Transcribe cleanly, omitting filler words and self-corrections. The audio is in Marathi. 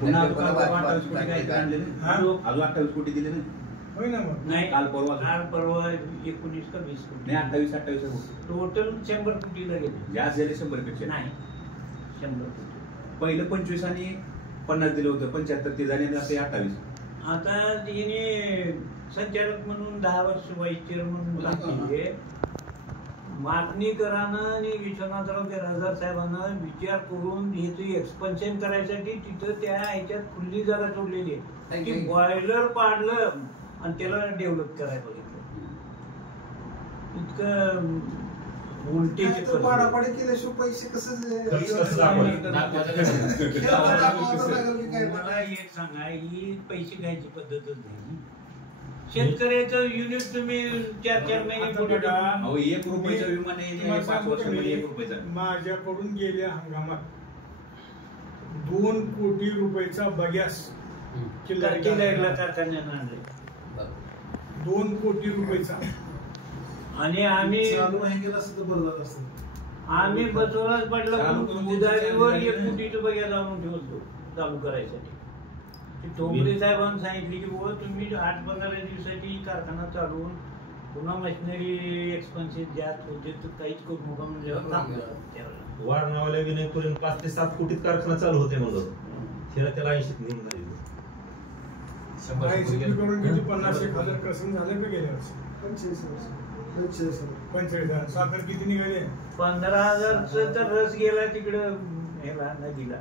पुन्हा 28 कोटी काय आणले नाही, अजून 28 कोटी दिले नाही. होय ना मग. नाही काल परवा 19 का 20 कोटी नाही, 28 कोटी टोटल 100 कोटीला गेले. जास्त झाले 100 पेक्षा नाही 100 कोटी. पहिलं 25 आणि 50 दिलं होतं, 75 ते झाले असं 28. आता तिने संचालक म्हणून 10 वर्ष वाईस चेअरमन म्हणून लागले. मागणीकरानं आणि विश्वनाथराव बिराजदार साहेबांना विचार करून ह्याचं एक्सपेन्शन करायसाठी तिथं त्या ह्याच्यात खुली जागा सोडलेली आहे की बॉयलर पाडलं आणि त्याला डेव्हलप करायला बघितलं. इतकं उलटे पाडापाडी केल्याशिवाय पैसे कसं मला एक सांगा, ही पैसे घ्यायची पद्धतच नाही. शेतकऱ्याचं युनिट तुम्ही 4-4 महिने पुढे अहो 1 रुपयाचा विमा नाही, 5 वर्षामध्ये 1 रुपयाचा. माझ्याकडून गेल्या हंगामात 2 कोटी रुपयाचा बग्यास कारखान्याला आणले. 2 कोटी रुपयाचा. आणि आम्ही बसवराज पाटला उदारीवर 1 कोटीचं बघ्या जाऊन ठेवतो चालू करायसाठी. ठोंबरे साहेबांनी सांगितले की बुवा तुम्ही 8-15 दिवसाची कारखाना चालवून पुन्हा मशिनरी एक्सपेन्सेस जास्त होते तर काहीच करू नका म्हणजे वारणावाल्या विनयपर्यंत 5 ते 7 कोटीत कारखाना चालू होते म्हणलं. त्याला 80 निघून झाली. 50,000 कसं झालं का गेल्या वर्षी 45,000. साखर किती निघाले? 15,000 तर रस गेला तिकडं ह्याला नदीला.